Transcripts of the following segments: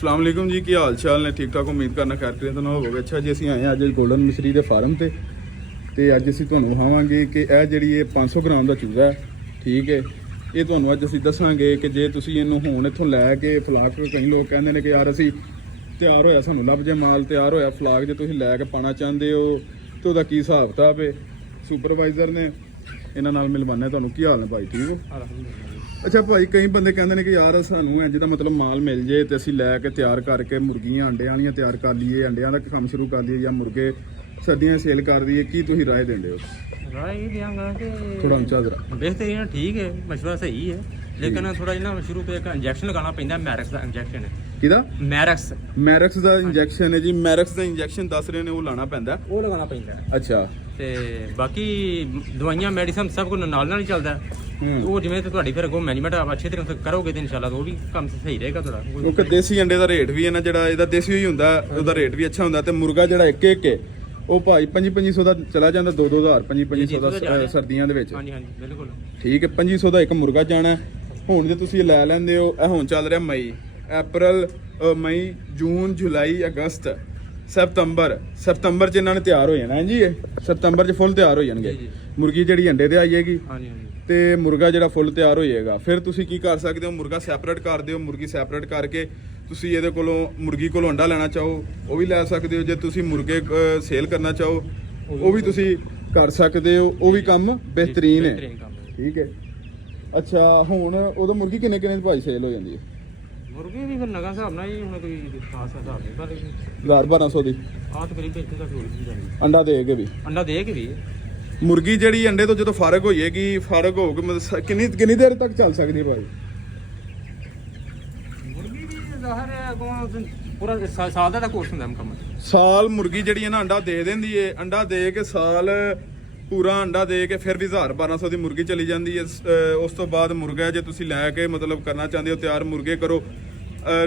अस्सलाम वालेकुम जी, की हाल चाल ने? ठीक ठाक, उम्मीद करना खैर करें तो ना होवोगे। अच्छा जी, ਅਸੀਂ ਆਏ ਹਾਂ ਅੱਜ ਗੋਲਡਨ ਮਿਸਰੀ ਦੇ ਫਾਰਮ ਤੇ ਅੱਜ ਅਸੀਂ ਤੁਹਾਨੂੰ ਵਿਖਾਵਾਂਗੇ ਕਿ ਇਹ ਜਿਹੜੀ ਇਹ 500 ਗ੍ਰਾਮ ਦਾ ਚੂਜ਼ਾ ਹੈ, ਠੀਕ ਹੈ। ਇਹ ਤੁਹਾਨੂੰ ਅੱਜ ਅਸੀਂ ਦੱਸਾਂਗੇ ਕਿ ਜੇ ਤੁਸੀਂ ਇਹਨੂੰ ਹੁਣ ਇੱਥੋਂ ਲੈ ਕੇ ਫਲਾਕ, ਕਈ ਲੋਕ ਕਹਿੰਦੇ ਨੇ ਕਿ ਯਾਰ ਅਸੀਂ ਤਿਆਰ ਹੋਇਆ ਸਾਨੂੰ ਲੱਭ ਜੇ ਮਾਲ ਤਿਆਰ ਹੋਇਆ ਫਲਾਕ ਜੇ ਤੁਸੀਂ ਲੈ ਕੇ ਪਾਣਾ ਚਾਹੁੰਦੇ ਹੋ ਤੇ ਉਹਦਾ ਕੀ ਹਿਸਾਬ ਕਿਤਾਬ ਹੈ। ਸੁਪਰਵਾਈਜ਼ਰ ਨੇ ਇਹਨਾਂ ਨਾਲ ਮਿਲਵਾਨਾ। ਤੁਹਾਨੂੰ ਕੀ ਹਾਲ ਨੇ ਭਾਈ? ਠੀਕ ਹੋ? ਅੱਛਾ ਭਾਈ, ਕਈ ਬੰਦੇ ਕਹਿੰਦੇ ਨੇ ਕਿ ਯਾਰ ਸਾਨੂੰ ਇੰਜ ਦਾ ਮਤਲਬ ਮਾਲ ਮਿਲ ਜੇ ਤੇ ਅਸੀਂ ਲੈ ਕੇ ਤਿਆਰ ਕਰਕੇ ਮੁਰਗੀਆਂ ਅੰਡਿਆਂ ਵਾਲੀਆਂ ਤਿਆਰ ਕਰ ਲਈਏ, ਅੰਡਿਆਂ ਦਾ ਕੰਮ ਸ਼ੁਰੂ ਕਰ ਲਈਏ ਜਾਂ ਮੁਰਗੇ ਸਰਦੀਆਂ ਸੇਲ ਕਰ ਦਈਏ। ਕੀ ਤੁਸੀਂ ਰਾਏ ਦਿੰਦੇ ਹੋ? राय ये देंगे कि थोड़ा ऊंचा जरा। बेहतरीन ठीक है, मशवरा सही है, लेकिन थोड़ा ना शुरू तो एक इंजेक्शन लगाना पैंदा। मैरक्स का इंजेक्शन है। ਕਿਹਦਾ? मैरक्स ਦਾ ਇੰਜੈਕਸ਼ਨ ਹੈ ਜੀ। ਮੈਰਕਸ ਦਾ ਇੰਜੈਕਸ਼ਨ ਦੱਸ ਰਹੇ ਨੇ, ਉਹ ਲਾਣਾ ਪੈਂਦਾ। वो लगाना पैंदा है। ਅੱਛਾ। ਤੇ ਬਾਕੀ ਦਵਾਈਆਂ ਮੈਡੀਸਨ ਸਭ ਕੁਝ ਨਾਲ ਹੀ ਚੱਲਦਾ ਹੈ। ਉਹ ਜਿਵੇਂ ਤੇ ਤੁਹਾਡੀ ਫਿਰ ਅੱਗੋਂ ਮੈਨੇਜਮੈਂਟ ਅੱਛੇ ਤਰੀਕੇ ਨਾਲ ਕਰੋਗੇ ਤੇ ਇਨਸ਼ਾਅੱਲਾ ਉਹ ਵੀ ਕੰਮ ਸਹੀ ਰਹੇਗਾ ਤੁਹਾਡਾ। ਕਿਉਂਕਿ ਦੇਸੀ ਅੰਡੇ ਦਾ ਰੇਟ ਵੀ ਹੈ ਨਾ, ਜਿਹੜਾ ਇਹਦਾ ਦੇਸੀ ਹੀ ਹੁੰਦਾ, ਉਹਦਾ ਰੇਟ ਵੀ ਅੱਛਾ ਹੁੰਦਾ। ਤੇ ਮੁਰਗਾ ਜਿਹੜਾ ਇੱਕ ਉਹ ਭਾਈ 2500 ਦਾ ਚਲਾ ਜਾਂਦਾ, 2000 2500 ਦਾ ਸਰਦੀਆਂ ਦੇ ਵਿੱਚ। ਹਾਂਜੀ ਹਾਂਜੀ ਬਿਲਕੁਲ ਠੀਕ ਹੈ। 2500 ਦਾ ਇੱਕ ਮੁਰਗਾ ਜਾਣਾ। ਹੁਣ ਜੇ ਤੁਸੀਂ ਲੈ ਲੈਂਦੇ ਹੋ, ਇਹ ਹੁਣ ਚੱਲ ਰਿਹਾ ਮਈ, ਅਪ੍ਰੈਲ, ਮਈ, ਜੂਨ, ਜੁਲਾਈ, ਅਗਸਤ, ਸਤੰਬਰ ਚ ਇਹਨਾਂ ਨੇ ਤਿਆਰ ਹੋ ਜਾਣਾ ਜੀ। ਇਹ ਸਤੰਬਰ ਚ ਫੁੱਲ ਤਿਆਰ ਹੋ ਜਾਣਗੇ। ਮੁਰਗੀ ਜਿਹੜੀ ਅੰਡੇ ਤੇ ਆਈਏਗੀ ਤੇ ਮੁਰਗਾ ਜਿਹੜਾ ਫੁੱਲ ਤਿਆਰ ਹੋ ਜਾਏਗਾ। ਫਿਰ ਤੁਸੀਂ ਕੀ ਕਰ ਸਕਦੇ ਹੋ? ਮੁਰਗਾ ਸੈਪਰੇਟ ਕਰ ਦਿਓ। ਮੁਰਗੀ ਸੈਪਰੇਟ ਕਰਕੇ ਤੁਸੀਂ ਇਹਦੇ ਕੋਲੋਂ ਮੁਰਗੀ ਕੋਲੋਂ ਅੰਡਾ ਲੈਣਾ ਚਾਹੋ ਉਹ ਵੀ ਲੈ ਸਕਦੇ ਹੋ। ਜੇ ਤੁਸੀਂ ਮੁਰਗੇ ਸੇਲ ਕਰਨਾ ਚਾਹੋ ਉਹ ਵੀ ਤੁਸੀਂ ਕਰ ਸਕਦੇ ਹੋ। ਉਹ ਵੀ ਕੰਮ ਬਿਹਤਰੀਨ ਹੈ। ਠੀਕ ਹੈ। ਅੱਛਾ, ਹੁਣ ਉਹਦਾ ਮੁਰਗੀ ਕਿੰਨੇ ਦੀ ਭਾਈ ਸੇਲ ਹੋ ਜਾਂਦੀ ਹੈ? ਮੁਰਗੀ ਵੀ ਫਿਰ ਨਗਾ ਹਿਸਾਬ ਨਾਲ ਹੀ, ਹੁਣ ਕੋਈ ਖਾਸ ਹਿਸਾਬ ਨਹੀਂ, ਪਰ 1200 ਦੀ ਆਹ ਤਕਰੀਬਨ ਇੱਥੇ ਤੱਕ ਹੋ ਜਾਂਦੀ। ਅੰਡਾ ਦੇ ਕੇ ਵੀ ਮੁਰਗੀ ਜਿਹੜੀ ਅੰਡੇ ਤੋਂ ਜਦੋਂ ਫਾਰਗ ਹੋ ਜਾਏਗੀ, ਫਾਰਗ ਹੋ ਕੇ ਮਤਲਬ ਕਿੰਨੀ ਦੇਰ ਤੱਕ ਚੱਲ ਸਕਦੀ ਹੈ ਭਾਈ? ਮੁਰਗੀ ਵੀ ਜ਼ਾਹਰ ਹੈ ਅੱਗੋਂ ਪੂਰਾ ਸਾਲ ਦਾ ਕੋਰਸ ਹੁੰਦਾ ਮੁਕੰਮਲ। ਸਾਲ ਮੁਰਗੀ ਜਿਹੜੀ ਹੈ ਨਾ ਅੰਡਾ ਦੇ ਦਿੰਦੀ ਹੈ। ਅੰਡਾ ਦੇ ਕੇ ਸਾਲ ਪੂਰਾ ਅੰਡਾ ਦੇ ਕੇ ਫਿਰ ਵੀ 1200 ਦੀ ਮੁਰਗੀ ਚਲੀ ਜਾਂਦੀ ਹੈ। ਉਸ ਤੋਂ ਬਾਅਦ ਮੁਰਗਾ ਜੇ ਤੁਸੀਂ ਲੈ ਕੇ ਮਤਲਬ ਕਰਨਾ ਚਾਹੁੰਦੇ ਹੋ ਤਿਆਰ ਮੁਰਗੇ ਕਰੋ,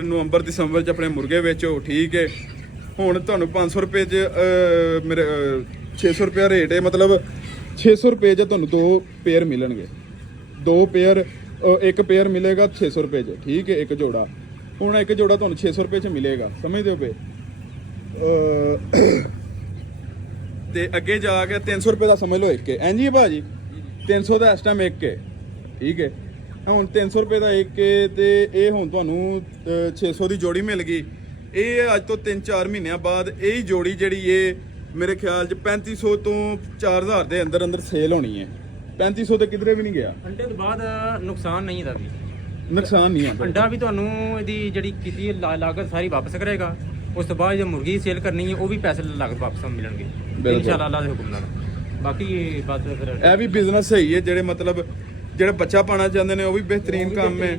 ਨਵੰਬਰ ਦਸੰਬਰ 'ਚ ਆਪਣੇ ਮੁਰਗੇ ਵੇਚੋ। ਠੀਕ ਹੈ। ਹੁਣ ਤੁਹਾਨੂੰ 500 ਰੁਪਏ 'ਚ ਮੇਰੇ 600 ਰੁਪਏ ਰੇਟ ਹੈ, ਮਤਲਬ 600 ਰੁਪਏ 'ਚ ਤੁਹਾਨੂੰ 2 ਪੇਅਰ ਮਿਲਣਗੇ। 2 ਪੇਅਰ, ਇੱਕ ਪੇਅਰ ਮਿਲੇਗਾ 600 ਰੁਪਏ 'ਚ। ਠੀਕ ਹੈ। ਇੱਕ ਜੋੜਾ, ਹੁਣ ਇੱਕ ਜੋੜਾ ਤੁਹਾਨੂੰ 600 ਰੁਪਏ 'ਚ ਮਿਲੇਗਾ। ਸਮਝਦੇ ਹੋ ਪਏ? ਤੇ ਅੱਗੇ ਜਾ ਕੇ 300 ਰੁਪਏ ਦਾ ਸਮਝ ਲਓ ਇੱਕ ਹੈ। ਐਂ ਜੀ ਭਾਜੀ 300 ਦਾ ਇਸ ਟਾਈਮ ਇੱਕ ਹੈ। ਠੀਕ ਹੈ। ਹੁਣ 300 ਰੁਪਏ ਦਾ ਇੱਕ ਹੈ ਤੇ ਇਹ ਹੁਣ ਤੁਹਾਨੂੰ 600 ਦੀ ਜੋੜੀ ਮਿਲ ਗਈ। ਇਹ ਅੱਜ ਤੋਂ 3-4 ਮਹੀਨਿਆਂ ਬਾਅਦ ਇਹ ਹੀ ਜੋੜੀ ਜਿਹੜੀ ਇਹ ਮੇਰੇ ਖਿਆਲ 'ਚ 3500 ਤੋਂ 4000 ਦੇ ਅੰਦਰ ਸੇਲ ਹੋਣੀ ਹੈ। 3500 ਤੇ ਕਿਧਰੇ ਵੀ ਨਹੀਂ ਗਿਆ। ਅੰਡੇ ਤੋਂ ਬਾਅਦ ਨੁਕਸਾਨ ਨਹੀਂ ਇਹਦਾ ਵੀ, ਨੁਕਸਾਨ ਨਹੀਂ ਆ। ਅੰਡਾ ਵੀ ਤੁਹਾਨੂੰ ਇਹਦੀ ਜਿਹੜੀ ਕੀਤੀ ਲਾਗਤ ਸਾਰੀ ਵਾਪਸ ਕਰੇਗਾ। ਉਸ ਤੋਂ ਬਾਅਦ ਜੇ ਮੁਰਗੀ ਸੇਲ ਕਰਨੀ ਹੈ ਉਹ ਵੀ ਪੈਸੇ ਲਾਗਤ ਵਾਪਸ ਮਿਲਣਗੇ ਇਨਸ਼ਾਅੱਲਾ ਅੱਲਾਹ ਦੇ ਹੁਕਮ ਨਾਲ। ਬਾਕੀ ਬਸ ਫਿਰ ਇਹ ਵੀ ਬਿਜ਼ਨਸ ਸਹੀ ਹੈ। ਜਿਹੜੇ ਬੱਚਾ ਪਾਣਾ ਚਾਹੁੰਦੇ ਨੇ ਉਹ ਵੀ ਬਿਹਤਰੀਨ ਕੰਮ ਹੈ।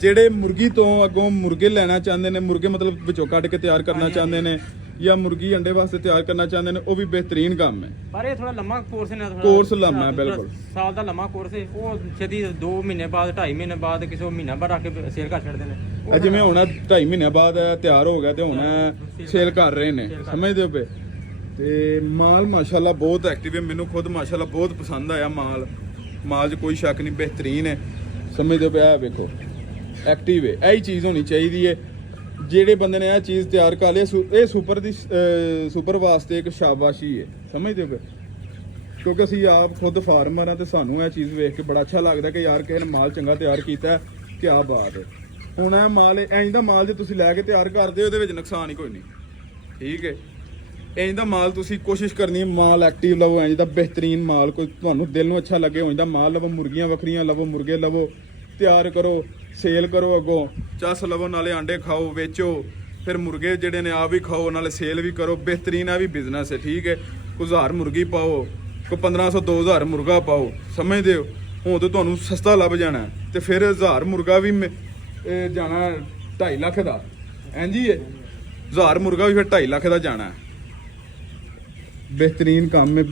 ਜਿਹੜੇ ਮੁਰਗੀ ਤੋਂ ਅੱਗੋਂ ਮੁਰਗੇ ਲੈਣਾ ਚਾਹੁੰਦੇ ਨੇ, ਮੁਰਗੇ ਮਤਲਬ ਵਿੱਚੋਂ ਕੱਢ ਕੇ ਤਿਆਰ ਕਰਨਾ ਚਾਹੁੰਦੇ ਨੇ ਜਾਂ ਮੁਰਗੀ ਅੰਡੇ ਵਾਸਤੇ ਤਿਆਰ ਕਰਨਾ ਚਾਹੁੰਦੇ ਨੇ, ਉਹ ਵੀ ਬਿਹਤਰੀਨ ਕੰਮ ਹੈ। ਪਰ ਇਹ ਥੋੜਾ ਲੰਮਾ ਕੋਰਸ ਹੈ। ਕੋਰਸ ਲੰਮਾ ਹੈ ਬਿਲਕੁਲ। ਸਾਲ ਦਾ ਲੰਮਾ ਕੋਰਸ ਹੈ। ਉਹ ਛੇਤੀ 2 ਮਹੀਨੇ ਬਾਅਦ 2.5 ਮਹੀਨੇ ਬਾਅਦ ਕਿਸੇ ਮਹੀਨਾ ਬਾਅਦ ਆ ਕੇ ਸੇਲ ਕਰ ਛੱਡਦੇ ਨੇ। ਜਿਵੇਂ ਹੁਣ 2.5 ਮਹੀਨਿਆਂ ਬਾਅਦ ਤਿਆਰ ਹੋ ਗਿਆ ਤੇ ਹੁਣ ਸੇਲ ਕਰ ਰਹੇ ਨੇ। ਸਮਝਦੇ ਹੋ ਪਏ? ਤੇ ਮਾਲ ਮਾਸ਼ਾਅੱਲਾ ਬਹੁਤ ਐਕਟਿਵ ਹੈ। ਮੈਨੂੰ ਖੁਦ ਮਾਸ਼ਾਅੱਲਾ ਬਹੁਤ ਪਸੰਦ ਆਇਆ ਮਾਲ 'ਚ ਕੋਈ ਸ਼ੱਕ ਨਹੀਂ, ਬਿਹਤਰੀਨ ਹੈ। ਸਮਝਦੇ ਹੋ ਪਿਆ? ਵੇਖੋ ਐਕਟਿਵ ਹੈ। ਇਹੀ ਚੀਜ਼ ਹੋਣੀ ਚਾਹੀਦੀ ਹੈ। ਜਿਹੜੇ ਬੰਦੇ ਨੇ ਇਹ ਚੀਜ਼ ਤਿਆਰ ਕਰ ਲਈ, ਇਹ ਸੁਪਰ ਵਾਸਤੇ ਇੱਕ ਸ਼ਾਬਾਸ਼ੀ ਹੈ। ਸਮਝਦੇ ਹੋ? ਕਿਉਂਕਿ ਅਸੀਂ ਆਪ ਖੁਦ ਫਾਰਮਰ ਹਾਂ ਤੇ ਸਾਨੂੰ ਇਹ ਚੀਜ਼ ਵੇਖ ਕੇ ਬੜਾ ਅੱਛਾ ਲੱਗਦਾ ਕਿ ਯਾਰ ਕਿਸੇ ਨੇ ਮਾਲ ਚੰਗਾ ਤਿਆਰ ਕੀਤਾ, ਕਿਆ ਬਾਤ ਹੈ। ਹੁਣ ਇਹ ਮਾਲ ਇੰਜ ਦਾ ਮਾਲ ਜੇ ਤੁਸੀਂ ਲੈ ਕੇ ਤਿਆਰ ਕਰਦੇ ਹੋ ਉਹਦੇ ਵਿੱਚ ਨੁਕਸਾਨ ਹੀ ਕੋਈ ਨਹੀਂ। ਠੀਕ ਹੈ। ਇੰਜ ਦਾ ਮਾਲ ਤੁਸੀਂ ਕੋਸ਼ਿਸ਼ ਕਰਨੀ ਹੈ ਮਾਲ ਐਕਟਿਵ ਲਵੋ, ਇੰਜ ਦਾ ਬਿਹਤਰੀਨ ਮਾਲ, ਕੋਈ ਤੁਹਾਨੂੰ ਦਿਲ ਨੂੰ ਅੱਛਾ ਲੱਗੇ ਇੰਜ ਦਾ ਮਾਲ ਲਵੋ। ਮੁਰਗੀਆਂ ਵੱਖਰੀਆਂ ਲਵੋ, ਮੁਰਗੇ ਲਵੋ, ਤਿਆਰ ਕਰੋ, ਸੇਲ ਕਰੋ, ਅੱਗੋਂ ਚੱਸ ਲਵੋ, ਨਾਲੇ ਆਂਡੇ ਖਾਓ, ਵੇਚੋ, ਫਿਰ ਮੁਰਗੇ ਜਿਹੜੇ ਨੇ ਆ ਵੀ ਖਾਓ, ਨਾਲੇ ਸੇਲ ਵੀ ਕਰੋ। ਬਿਹਤਰੀਨ ਆ ਵੀ ਬਿਜ਼ਨਸ ਹੈ। ਠੀਕ ਹੈ। ਕੋਈ 1000 ਮੁਰਗੀ ਪਾਓ, ਕੋਈ 1500 2000 ਮੁਰਗਾ ਪਾਓ। ਸਮਝਦੇ ਹੋ? ਹੁਣ ਤਾਂ ਤੁਹਾਨੂੰ ਸਸਤਾ ਲੱਭ ਜਾਣਾ ਤੇ ਫਿਰ 1000 ਮੁਰਗਾ ਵੀ ਜਾਣਾ 2.5 ਲੱਖ ਦਾ। ਇੰਜੀ ਹੈ। 1000 ਮੁਰਗਾ ਵੀ ਫਿਰ 2.5 ਲੱਖ ਦਾ ਜਾਣਾ। ਬਿਹਤਰੀਨ ਕੰਮ ਹੈ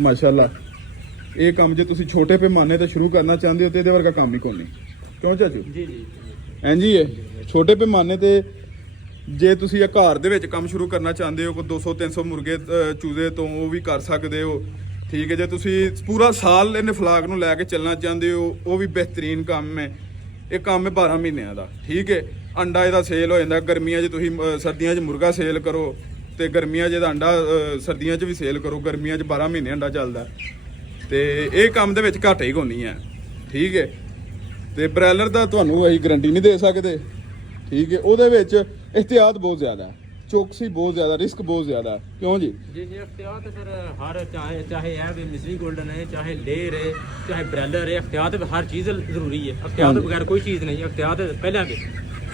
ਮਾਸ਼ਾਅੱਲਾ। ਇਹ ਕੰਮ ਜੇ ਤੁਸੀਂ ਛੋਟੇ ਪੈਮਾਨੇ ਤੇ ਸ਼ੁਰੂ ਕਰਨਾ ਚਾਹੁੰਦੇ ਹੋ ਤੇ ਇਹਦੇ ਵਰਗਾ ਕੰਮ ਹੀ ਕੋਈ ਨਹੀਂ। ਕਿਉਂ ਚਾਚੂ? ਜੀ। ਇੰਜੀ ਹੈ। ਛੋਟੇ ਪੈਮਾਨੇ ਤੇ ਜੇ ਤੁਸੀਂ ਇਹ ਘਰ ਦੇ ਵਿੱਚ ਕੰਮ ਸ਼ੁਰੂ ਕਰਨਾ ਚਾਹੁੰਦੇ ਹੋ, ਕੋਈ 200-300 ਮੁਰਗੇ ਚੂਜ਼ੇ ਤੋਂ, ਉਹ ਵੀ ਕਰ ਸਕਦੇ ਹੋ। ਠੀਕ ਹੈ। ਜੇ ਤੁਸੀਂ ਪੂਰਾ ਸਾਲ ਇਹਨੇ ਫਲਾਕ ਨੂੰ ਲੈ ਕੇ ਚੱਲਣਾ ਚਾਹੁੰਦੇ ਹੋ, ਉਹ ਵੀ ਬਿਹਤਰੀਨ ਕੰਮ ਹੈ। ਇਹ ਕੰਮ ਹੈ 12 ਮਹੀਨਿਆਂ ਦਾ। ਠੀਕ ਹੈ। ਅੰਡਾ ਇਹਦਾ ਸੇਲ ਹੋ ਜਾਂਦਾ। ਗਰਮੀਆਂ 'ਚ ਤੁਸੀਂ ਸਰਦੀਆਂ 'ਚ ਮੁਰਗਾ ਸੇਲ ਕਰੋ ਤੇ ਗਰਮੀਆਂ 'ਚ ਇਹਦਾ ਅੰਡਾ ਸਰਦੀਆਂ 'ਚ ਵੀ ਸੇਲ ਕਰੋ। ਗਰਮੀਆਂ 'ਚ 12 ਮਹੀਨੇ ਅੰਡਾ ਚੱਲਦਾ ਤੇ ਇਹ ਕੰਮ ਦੇ ਵਿੱਚ ਘਾਟਾ ਹੀ ਕੋਨੀ ਹੈ, ਠੀਕ ਹੈ। ਤੇ ਬ੍ਰਾਇਲਰ ਦਾ ਤੁਹਾਨੂੰ ਅਸੀਂ ਗਰੰਟੀ ਨਹੀਂ ਦੇ ਸਕਦੇ, ਠੀਕ ਹੈ। ਉਹਦੇ ਵਿੱਚ ਇhtiyat ਬਹੁਤ ਜ਼ਿਆਦਾ, ਚੌਕਸੀ ਬਹੁਤ ਜ਼ਿਆਦਾ, ਰਿਸਕ ਬਹੁਤ ਜ਼ਿਆਦਾ। ਕਿਉਂ ਜੀ? जी जी एहतियात फिर हर चाहे है भी मिसरी गोल्डन है, चाहे लेयर है, चाहे ब्रैलर है, एहतियात हर चीज़ ज़रूरी है। एहतियात बगैर कोई चीज़ नहीं, एहतियात पहले भी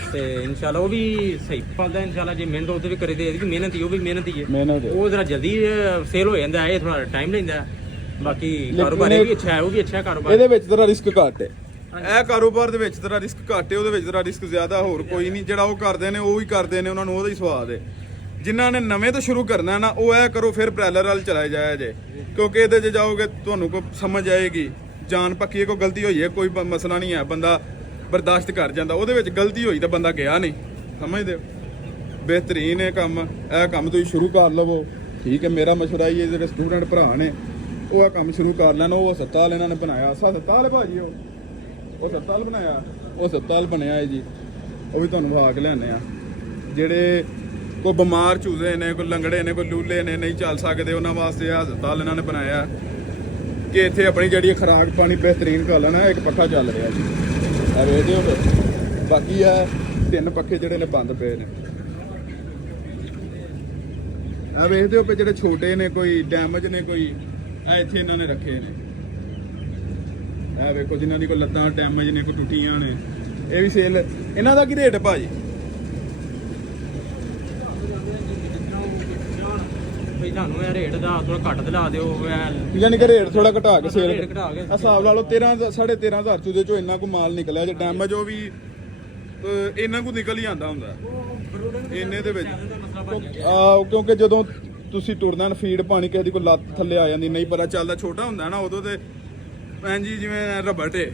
ते इंशाल्लाह वो भी सही पलदा इंशाल्लाह। जे मेहनत उते भी करे दे मेहनत ही, वो भी मेहनत ही है। ਮਿਹਨਤ वो जरा जल्दी सेल हो जाता है, थोड़ा टाइम लेंदा है। बाकी कारोबार भी अच्छा है, वो भी अच्छा है कारोबार। ਇਹਦੇ ਵਿੱਚ ਜ਼ਰਾ ਰਿਸਕ ਘੱਟ ਹੈ। ਇਹ ਕਾਰੋਬਾਰ ਦੇ ਵਿੱਚ ਜ਼ਰਾ ਰਿਸਕ ਘੱਟ ਹੈ, ਉਹਦੇ ਵਿੱਚ ਜ਼ਰਾ ਰਿਸਕ ਜ਼ਿਆਦਾ, ਹੋਰ ਕੋਈ ਨਹੀਂ। ਜਿਹੜਾ ਉਹ ਕਰਦੇ ਨੇ ਉਹ ਹੀ ਕਰਦੇ ਨੇ, ਉਹਨਾਂ ਨੂੰ ਉਹਦਾ ਹੀ ਸਵਾਦ ਹੈ। ਜਿਨ੍ਹਾਂ ਨੇ ਨਵੇਂ ਤੋਂ ਸ਼ੁਰੂ ਕਰਨਾ ਨਾ, ਉਹ ਇਹ ਕਰੋ ਫਿਰ ਬ੍ਰਾਇਲਰ ਵੱਲ ਚਲਾਏ ਜਾਇਆ ਜੇ, ਕਿਉਂਕਿ ਇਹਦੇ 'ਚ ਜਾਓਗੇ ਤੁਹਾਨੂੰ ਕੋਈ ਸਮਝ ਆਏਗੀ। ਜਾਨ ਪੱਕੀ ਹੈ, ਕੋਈ ਗਲਤੀ ਹੋਈ ਹੈ ਕੋਈ ਮਸਲਾ ਨਹੀਂ ਹੈ, ਬੰਦਾ ਬਰਦਾਸ਼ਤ ਕਰ ਜਾਂਦਾ। ਉਹਦੇ ਵਿੱਚ ਗਲਤੀ ਹੋਈ ਤਾਂ ਬੰਦਾ ਗਿਆ ਨਹੀਂ, ਸਮਝਦੇ ਹੋ? ਬਿਹਤਰੀਨ ਇਹ ਕੰਮ ਤੁਸੀਂ ਸ਼ੁਰੂ ਕਰ ਲਵੋ, ਠੀਕ ਹੈ। ਮੇਰਾ ਮਸ਼ਵਰਾ ਇਹ ਹੈ, ਜਿਹੜੇ ਸਟੂਡੈਂਟ ਭਰਾ ਨੇ ਉਹ ਇਹ ਕੰਮ ਸ਼ੁਰੂ ਕਰ ਲੈਣ। ਉਹ ਹਸਪਤਾਲ ਇਹਨਾਂ ਨੇ ਬਣਾਇਆ, ਹਸਪਤਾਲ ਭਾਜੀ ਉਹ ਹਸਪਤਾਲ ਬਣਾਇਆ, ਉਹ ਹਸਪਤਾਲ ਬਣਿਆ ਹੈ ਜੀ। ਉਹ ਵੀ ਤੁਹਾਨੂੰ ਵਿਖਾ ਕੇ ਲਿਆਉਂਦੇ ਆ। ਜਿਹੜੇ ਕੋਈ ਬਿਮਾਰ ਚੂਜ਼ੇ ਨੇ, ਕੋਈ ਲੰਗੜੇ ਨੇ, ਕੋਈ ਲੂਲੇ ਨੇ, ਨਹੀਂ ਚੱਲ ਸਕਦੇ, ਉਹਨਾਂ ਵਾਸਤੇ ਇਹ ਹਸਪਤਾਲ ਇਹਨਾਂ ਨੇ ਬਣਾਇਆ ਕਿ ਇੱਥੇ ਆਪਣੀ ਜਿਹੜੀ ਖੁਰਾਕ ਪਾਣੀ ਬਿਹਤਰੀਨ ਕਰ ਲੈਣਾ। ਇੱਕ ਪੱਖਾ ਚੱਲ ਰਿਹਾ ਜੀ, ਆ ਵੇਖਦੇ ਹੋ। ਬਾਕੀ ਆ 3 ਪੱਖੇ ਜਿਹੜੇ ਨੇ ਬੰਦ ਪਏ ਨੇ, ਆ ਵੇਖਦੇ ਹੋ। ਜਿਹੜੇ ਛੋਟੇ ਨੇ, ਕੋਈ ਡੈਮੇਜ ਨੇ, ਕੋਈ ਇਹ ਇੱਥੇ ਇਹਨਾਂ ਨੇ ਰੱਖੇ ਨੇ। ਇਹ ਵੇਖੋ ਜਿਨ੍ਹਾਂ ਦੀ ਕੋਈ ਲੱਤਾਂ ਡੈਮੇਜ ਨੇ, ਕੋਈ ਟੁੱਟੀਆਂ ਨੇ, ਇਹ ਵੀ ਸੇਲ। ਇਹਨਾਂ ਦਾ ਕੀ ਰੇਟ ਹੈ ਭਾਜੀ? ਭਈ ਤੁਹਾਨੂੰ ਇਹ ਰੇਟ ਦਾ ਥੋੜਾ ਘੱਟ ਦਿਲਾ ਦਿਓ। ਯਾਨੀ ਕਿ ਰੇਟ ਥੋੜਾ ਘਟਾ ਕੇ ਸੇਲ ਰੇਟ ਘਟਾ ਕੇ ਹਿਸਾਬ ਲਾ ਲਓ। 13,500 ਚੂਦੇ ਚੋਂ ਇੰਨਾ ਕੁ ਮਾਲ ਨਿਕਲਿਆ। ਜੇ ਡੈਮੇਜ ਉਹ ਵੀ ਇੰਨਾ ਕੁ ਨਿਕਲ ਹੀ ਆਂਦਾ ਹੁੰਦਾ ਇੰਨੇ ਦੇ ਵਿੱਚ। ਕਿਉਂਕਿ ਜਦੋਂ ਤੁਸੀਂ ਟੁਰਨਾ ਨਾ, ਫੀਡ ਪਾਣੀ ਕਿਸੇ ਦੀ ਕੋਈ ਲੱਤ ਥੱਲੇ ਆ ਜਾਂਦੀ, ਨਹੀਂ ਪਤਾ ਚੱਲਦਾ। ਛੋਟਾ ਹੁੰਦਾ ਨਾ ਉਦੋਂ ਤੇ ਭੈਣ ਜੀ ਜਿਵੇਂ ਰਬੜ ਏ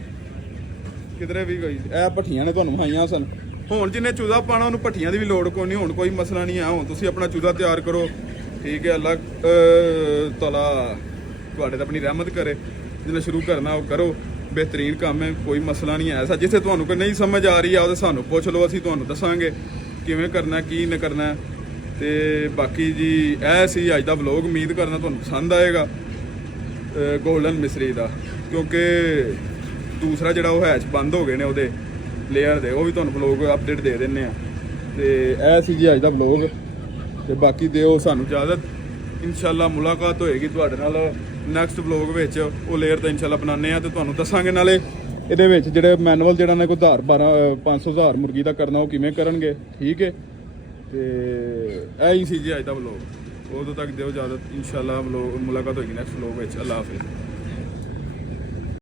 ਕਿਧਰੇ ਵੀ ਕੋਈ। ਇਹ ਭੱਠੀਆਂ ਨੇ ਤੁਹਾਨੂੰ ਵਿਖਾਈਆਂ ਸਨ। ਹੁਣ ਜਿਹਨੇ ਚੂਜ਼ਾ ਪਾਣਾ ਉਹਨੂੰ ਭੱਠੀਆਂ ਦੀ ਵੀ ਲੋੜ ਕੋਈ ਨਹੀਂ, ਹੁਣ ਕੋਈ ਮਸਲਾ ਨਹੀਂ ਆ। ਹੁਣ ਤੁਸੀਂ ਆਪਣਾ ਚੂਜ਼ਾ ਤਿਆਰ ਕਰੋ, ਠੀਕ ਹੈ। ਅੱਲਾਹ ਤਾਲਾ ਤੁਹਾਡੇ ਤੇ ਆਪਣੀ ਰਹਿਮਤ ਕਰੇ। ਜਿਹਨੇ ਸ਼ੁਰੂ ਕਰਨਾ ਉਹ ਕਰੋ, ਬਿਹਤਰੀਨ ਕੰਮ ਹੈ, ਕੋਈ ਮਸਲਾ ਨਹੀਂ ਐਸਾ। ਜਿੱਥੇ ਤੁਹਾਨੂੰ ਕੋਈ ਨਹੀਂ ਸਮਝ ਆ ਰਹੀ ਆ ਉਹਦੇ ਸਾਨੂੰ ਪੁੱਛ ਲਓ, ਅਸੀਂ ਤੁਹਾਨੂੰ ਦੱਸਾਂਗੇ ਕਿਵੇਂ ਕਰਨਾ, ਕੀ ਨਾ ਕਰਨਾ। ਤੇ ਬਾਕੀ ਜੀ ਇਹ ਸੀ ਅੱਜ ਦਾ ਵਲੋਗ। ਉਮੀਦ ਕਰਨਾ ਤੁਹਾਨੂੰ ਪਸੰਦ ਆਏਗਾ ਗੋਲਡਨ ਮਿਸਰੀ ਦਾ, ਕਿਉਂਕਿ ਦੂਸਰਾ ਜਿਹੜਾ ਉਹ ਹੈਚ ਬੰਦ ਹੋ ਗਏ ਨੇ ਉਹਦੇ ਲੇਅਰ ਦੇ, ਉਹ ਵੀ ਤੁਹਾਨੂੰ ਵਲੋਗ ਅਪਡੇਟ ਦੇ ਦਿੰਨੇ ਆ। ਤੇ ਇਹ ਸੀ ਜੀ ਅੱਜ ਦਾ ਵਲੋਗ। ਤੇ ਬਾਕੀ ਦਿਓ ਸਾਨੂੰ ਇਜਾਜ਼ਤ, ਇਨਸ਼ਾਅੱਲਾ ਮੁਲਾਕਾਤ ਹੋਏਗੀ ਤੁਹਾਡੇ ਨਾਲ ਨੈਕਸਟ ਵਲੋਗ ਵਿੱਚ। ਉਹ ਲੇਅਰ ਤਾਂ ਇਨਸ਼ਾਅੱਲਾ ਬਣਾਉਂਦੇ ਆ ਤੇ ਤੁਹਾਨੂੰ ਦੱਸਾਂਗੇ। ਨਾਲੇ ਇਹਦੇ ਵਿੱਚ ਜਿਹੜੇ ਮੈਨੂਅਲ ਜਿਹੜਾ ਨੇ ਕੋਈ 500,000 ਮੁਰਗੀ ਦਾ ਕਰਨਾ, ਉਹ ਕਿਵੇਂ ਕਰਨਗੇ, ਠੀਕ ਹੈ। ਤੇ ਇਹ ਹੀ ਸੀ ਜੀ ਅੱਜ ਦਾ ਵਲੋਗ। ਉਦੋਂ ਤੱਕ ਦਿਓ ਇਜਾਜ਼ਤ, ਇਨਸ਼ਾਅੱਲਾ ਵਲੋਗ ਮੁਲਾਕਾਤ ਹੋਏਗੀ ਨੈਕਸਟ ਵਲੋਗ ਵਿੱਚ। ਅੱਲਾਹ ਹਾਫਿਜ਼।